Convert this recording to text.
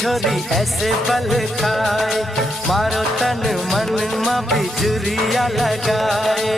छोरी ऐसे बल खाए, मारो तन मन मा बिजुरिया लगाए।